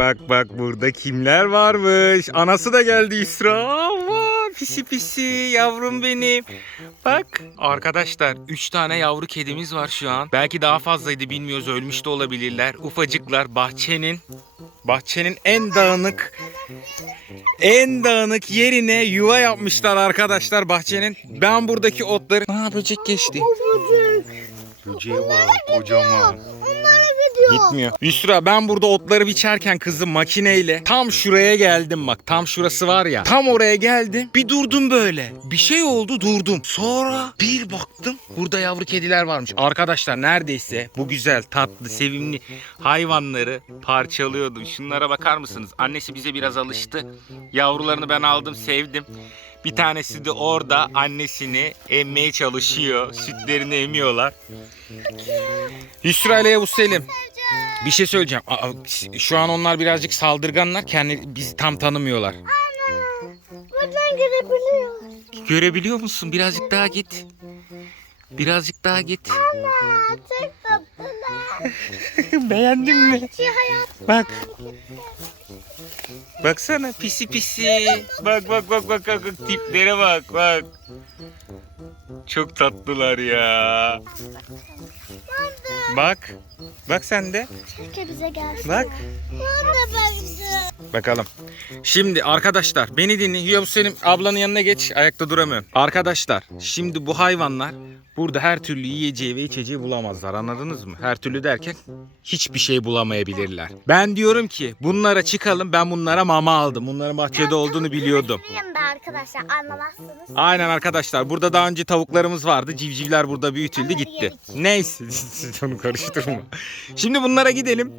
bak bak burada kimler varmış. Anası da geldi İsra. Aman pisi pisi yavrum benim. Bak arkadaşlar 3 tane yavru kedimiz var şu an. Belki daha fazlaydı bilmiyoruz ölmüş de olabilirler. Ufacıklar bahçenin bahçenin en dağınık en dağınık yerine yuva yapmışlar arkadaşlar bahçenin. Ben buradaki otları... Aa böcek geçti. Böceğe bak kocaman. Gitmiyor. Yusra ben burada otları biçerken kızım makineyle tam şuraya geldim bak. Tam şurası var ya. Tam oraya geldim. Bir durdum böyle. Bir şey oldu durdum. Sonra bir baktım burada yavru kediler varmış. Arkadaşlar neredeyse bu güzel tatlı sevimli hayvanları parçalıyordum. Şunlara bakar mısınız? Annesi bize biraz alıştı. Yavrularını ben aldım sevdim. Bir tanesi de orada annesini emmeye çalışıyor. Sütlerini emiyorlar. Yusra ile Yavuz Selim. Bir şey söyleyeceğim. Aa, Şu an onlar birazcık saldırganlar. Kendi bizi tam tanımıyorlar. Buradan görebiliyor. Görebiliyor musun? Birazcık daha git. Birazcık daha git. Aa, çok tatlılar. Beğendin mi? Bak. Baksana pisi pisi. Bak bak bak bak, bak tiplere bak bak. Çok tatlılar ya. Bak. Bak sen de. Keşke bize gelsin. Bak. Ben de baktım. Bakalım. Şimdi arkadaşlar beni dinleyin. Yavuz Selim ablanın yanına geç. Ayakta duramıyorum. Arkadaşlar şimdi bu hayvanlar burada her türlü yiyeceği ve içeceği bulamazlar. Anladınız mı? Her türlü derken hiçbir şey bulamayabilirler. Ben diyorum ki bunlara çıkalım. Ben bunlara mama aldım. Bunların bahçede olduğunu biliyordum. Yanında arkadaşlar anlamazsınız. Aynen arkadaşlar. Burada daha önce tavuklarımız vardı. Civcivler burada büyütüldü gitti. Neyse. Siz onu karıştırma. Şimdi bunlara gidelim.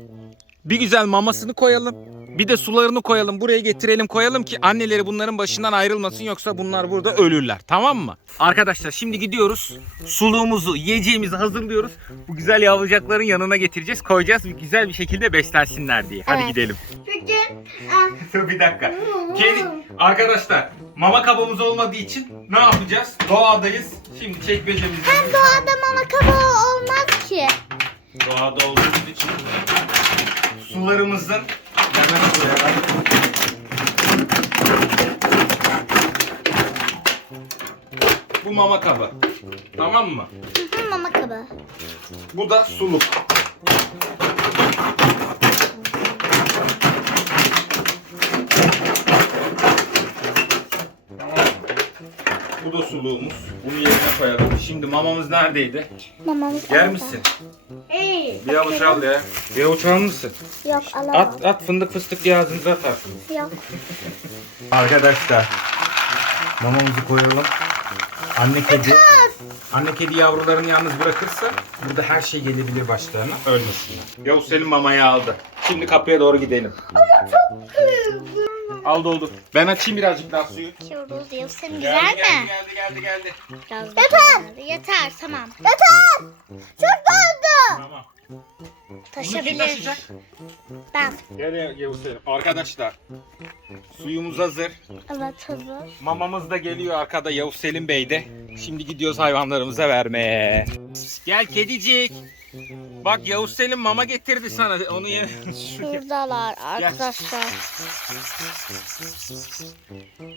Bir güzel mamasını koyalım. Bir de sularını koyalım. Buraya getirelim koyalım ki anneleri bunların başından ayrılmasın. Yoksa bunlar burada ölürler. Tamam mı? Arkadaşlar şimdi gidiyoruz. Suluğumuzu, yiyeceğimizi hazırlıyoruz. Bu güzel yavrucakların yanına getireceğiz. Koyacağız. Güzel bir şekilde beslensinler diye. Hadi Evet. gidelim. Dur bir dakika. Kedi, arkadaşlar mama kabımız olmadığı için ne yapacağız? Doğadayız. Şimdi çekmecemizde. hem doğada mama kabuğu olmaz ki. Doğada olduğumuz için sularımızın. Bu mama kabı. Tamam mı? Hı hı, mama kabı. Bu da suluk. Bu da suluğumuz. Bunu yerine koyalım. Şimdi mamamız neredeydi? Mamamız Yer orada. misin? Bir avuç al ya. Bir avuç alır mısın? Yok alamam. At at fındık fıstık diye ağzınıza atarsınız. Yok. Arkadaşlar mamamızı koyalım. Anne kedi Anne kedi yavrularını yalnız bırakırsa burada her şey gelebilir başlarına ölmesinler. Yavuz Selim mamayı aldı. Şimdi kapıya doğru gidelim. Al doldur. Ben açayım birazcık daha suyu. Yoruldu diyor. Senin Geldi, güzel geldi, mi? Geldi geldi geldi. Biraz Yeter. Yeter tamam. Yeter. Çok doldu. Tamam. Bunu kim Taşabilir. taşıyacak? Ben. Gel ya- Yavuz Selim. Arkadaşlar suyumuz hazır. Evet hazır. Mamamız da geliyor arkada Yavuz Selim Bey de. Şimdi gidiyoruz hayvanlarımıza vermeye. Gel kedicik. Bak Yavuz Selim mama getirdi sana. Onu ye. Şuradalar arkadaşlar.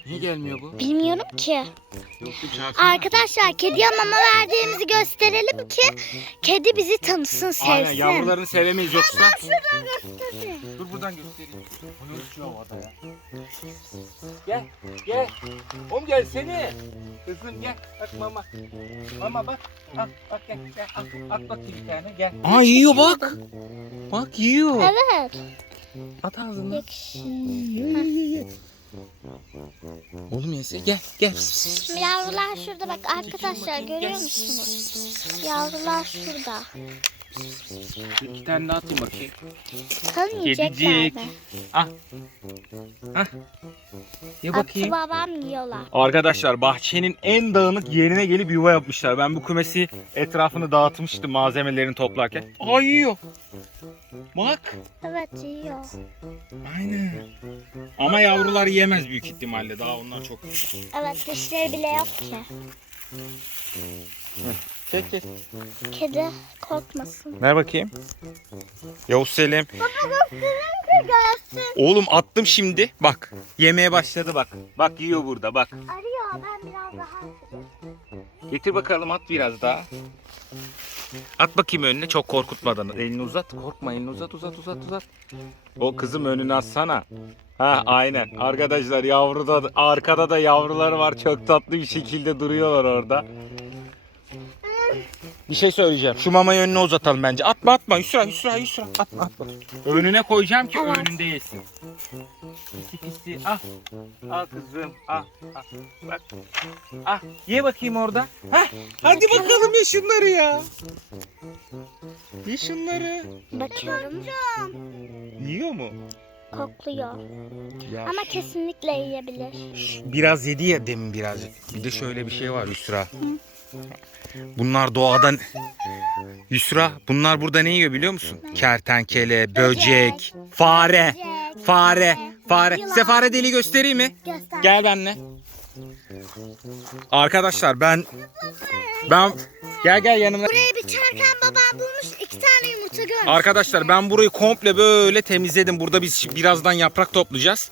Niye gelmiyor bu? Bilmiyorum ki. Yoksa çağırsana. Arkadaşlar kediye mama verdiğimizi gösterelim ki kedi bizi tanısın, sevsin. Aynen yavrularını sevemeyiz yoksa. Şuradan göstereyim. Dur buradan göstereyim. Onu uçuyor havada ya. Gel gel. Oğlum gel seni. Kızım gel. Bak mama. Mama bak. Al bak gel. gel. At, at bakayım bir tane gel. Aa yiyor bak. Bak yiyor. Evet. At ağzına. Yakışıyor. Oğlum yese gel gel. Yavrular şurada bak arkadaşlar görüyor musunuz? Yavrular şurada. İki tane daha atayım bakayım. Tanıyacaklar Kedicik. Ah. Hah. Ye Atı bakayım. babam yiyorlar. Arkadaşlar bahçenin en dağınık yerine gelip yuva yapmışlar. Ben bu kümesi etrafını dağıtmıştım malzemelerini toplarken. Ay yiyor. Bak. Evet yiyor. Aynen. Ama yavrular yiyemez büyük ihtimalle. Daha onlar çok. Evet dişleri bile yok ki. Gel. Kedi korkmasın. Ver bakayım. Yavuz Selim. Oğlum attım şimdi. Bak. Yemeye başladı bak. Bak yiyor burada bak. Arıyor ben biraz daha. Getir bakalım at biraz daha. At bakayım önüne çok korkutmadan. Elini uzat. Korkma elini uzat uzat uzat uzat. O kızım önüne atsana. Ha aynen. Arkadaşlar yavruda arkada da yavruları var. Çok tatlı bir şekilde duruyorlar orada. Bir şey söyleyeceğim. Şu mamayı önüne uzatalım bence. Atma atma. Yusra Yusra Yusra. Atma atma. Önüne koyacağım ki önünde yesin. Pisi pisi. Ah. Al kızım. Ah. ah. Bak. Ah. Ye bakayım orada. Hah. Hadi bakalım ye şunları ya. Ye şunları. Bakıyorum. Yiyor mu? Kokluyor. Ya Ama kesinlikle yiyebilir. biraz yedi ya demin birazcık. Bir de şöyle bir şey var Yusra. Bunlar doğadan Yusra bunlar burada ne yiyor biliyor musun? Kertenkele, böcek, fare, fare, fare. Size fare deliği göstereyim mi? Göster. Gel benimle. Arkadaşlar ben ben gel gel yanıma. Buraya biçerken babam bulmuş iki tane yumurta görmüş. Arkadaşlar ben burayı komple böyle temizledim. Burada biz birazdan yaprak toplayacağız.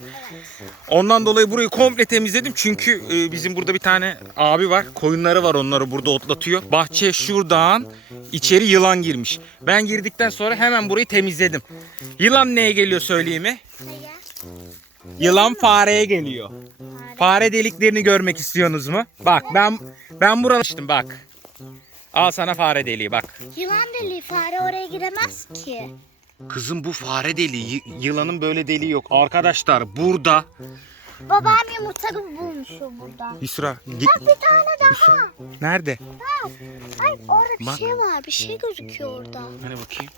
Ondan dolayı burayı komple temizledim. Çünkü e, bizim burada bir tane abi var. Koyunları var onları burada otlatıyor. Bahçeye şuradan içeri yılan girmiş. Ben girdikten sonra hemen burayı temizledim. Yılan neye geliyor söyleyeyim mi? Yılan fareye geliyor. Fare deliklerini görmek istiyorsunuz mu? Bak ben ben buralı açtım bak. Al sana fare deliği bak. Yılan deliği fare oraya giremez ki. Kızım bu fare deliği. Yılanın böyle deliği yok. Arkadaşlar burada. Babam yumurta gibi bulmuş o burada. Yusra. ge- Bak bir tane daha. Nerede? Ay orada bir Bak. şey var. Bir şey gözüküyor orada. Hani bakayım.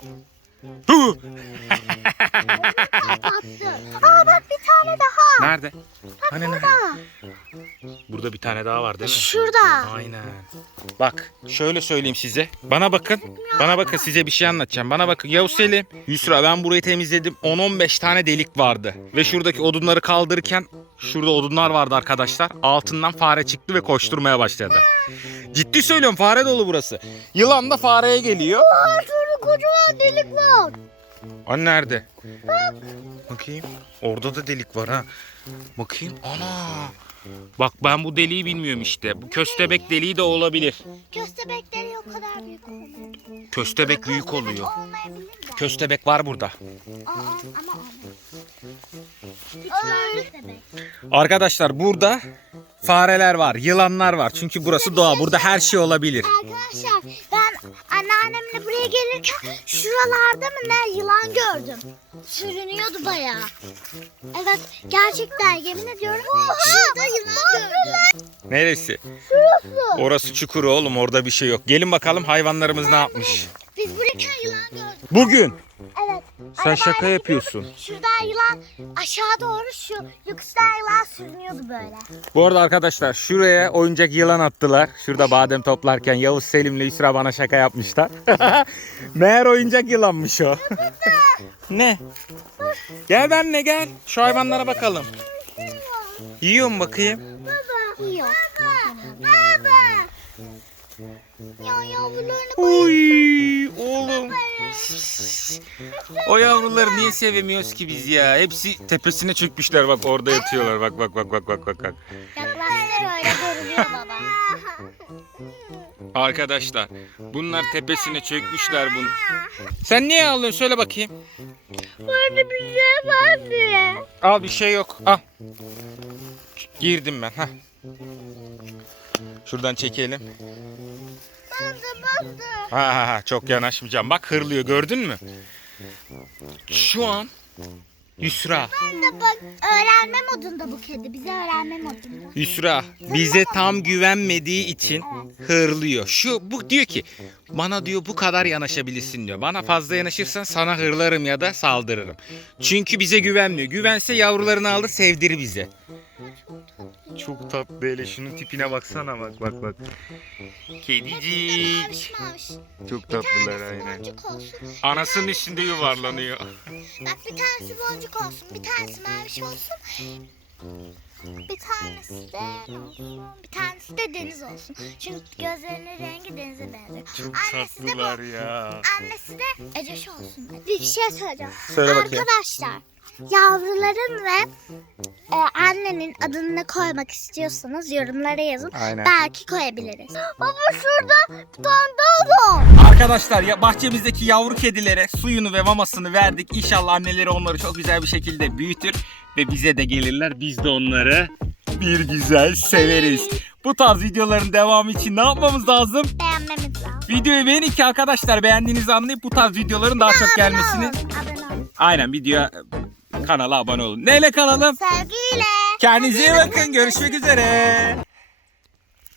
Aa bak bir tane daha. Nerede? Hani nerede? Burada. Burada bir tane daha var değil mi? Şurada. Aynen. Bak şöyle söyleyeyim size. Bana bakın. Bana bakın size bir şey anlatacağım. Bana bakın. Yavuz Selim. Yusra ben burayı temizledim. 10-15 tane delik vardı. Ve şuradaki odunları kaldırırken şurada odunlar vardı arkadaşlar. Altından fare çıktı ve koşturmaya başladı. Ciddi söylüyorum fare dolu burası. Yılan da fareye geliyor. Kocaman delik var. An nerede? Bakayım. Orada da delik var ha. Bakayım. Ana. Bak ben bu deliği bilmiyorum işte. Bu köstebek deliği de olabilir. Köstebekleri o kadar büyük olmuyor. Köstebek büyük oluyor. Olmayabilir de. Köstebek var burada. Aa ama köstebek. Arkadaşlar burada fareler var, yılanlar var. Çünkü burası doğa. Burada her şey olabilir. Arkadaşlar buraya gelirken şuralarda mı ne yılan gördüm. Sürünüyordu bayağı. Evet gerçekten yemin ediyorum şurada yılan gördüm. Neresi? Şurası. Orası çukur oğlum. Orada bir şey yok. Gelin bakalım hayvanlarımız ne yapmış. Biz buraya yılan gördük. Bugün. Evet. Sen Arabayla şaka gidiyorduk. yapıyorsun. Şuradan yılan aşağı doğru şu yokuştan yılan sürünüyordu böyle. Bu arada arkadaşlar şuraya oyuncak yılan attılar. Şurada badem toplarken Yavuz Selim'le Yusra bana şaka yapmışlar. Meğer oyuncak yılanmış o. ne? Gel benimle gel. Şu hayvanlara bakalım. Yiyor mu bakayım? Baba. Yok. Baba. Baba. Ya yavrularını Uy oğlum. O yavruları niye sevemiyoruz ki biz ya? Hepsi tepesine çökmüşler bak orada yatıyorlar. Bak bak bak bak bak bak. bak. Yaklaştır öyle görünüyor baba. Arkadaşlar bunlar tepesine çökmüşler bunu. Sen niye ağlıyorsun söyle bakayım. Burada bir şey var diye. Al bir şey yok. Al. Girdim ben. Heh. Şuradan çekelim. Ha, ha, ha, çok yanaşmayacağım. Bak hırlıyor gördün mü? Şu an Yusra. Ben de bak öğrenme modunda bu kedi. Bize öğrenme modunda. Yusra bize tam güvenmediği için hırlıyor. Şu bu diyor ki bana diyor bu kadar yanaşabilirsin diyor. Bana fazla yanaşırsan sana hırlarım ya da saldırırım. Çünkü bize güvenmiyor. Güvense yavrularını alır sevdirir bize. Çok tatlı hele şunun tipine baksana bak bak bak. Kedicik. Maviş maviş. Çok Bir tanesi tatlılar aynen. boncuk olsun. Anasının üstünde yuvarlanıyor. Bak bir tanesi boncuk olsun. Bir tanesi maviş olsun. Bir tanesi de ne olsun? Bir tanesi de deniz olsun. Çünkü gözlerinin rengi denize benziyor. Çok Annesi de bu. ya. Annesi de Eceş olsun. Bir şey söyleyeceğim. Söyle bakayım. Arkadaşlar yavruların ve e, annenin adını ne koymak istiyorsanız yorumlara yazın. Aynen. Belki koyabiliriz. Baba şurada bir tane daha var. Arkadaşlar ya bahçemizdeki yavru kedilere suyunu ve mamasını verdik. İnşallah anneleri onları çok güzel bir şekilde büyütür ve bize de gelirler. Biz de onları bir güzel severiz. Bu tarz videoların devamı için ne yapmamız lazım? Beğenmemiz lazım. Videoyu beğenin ki arkadaşlar beğendiğinizi anlayıp bu tarz videoların daha çok gelmesini. Aynen videoya kanala abone olun. Neyle kanalım? Sevgiyle. Kendinize iyi bakın. Görüşmek üzere.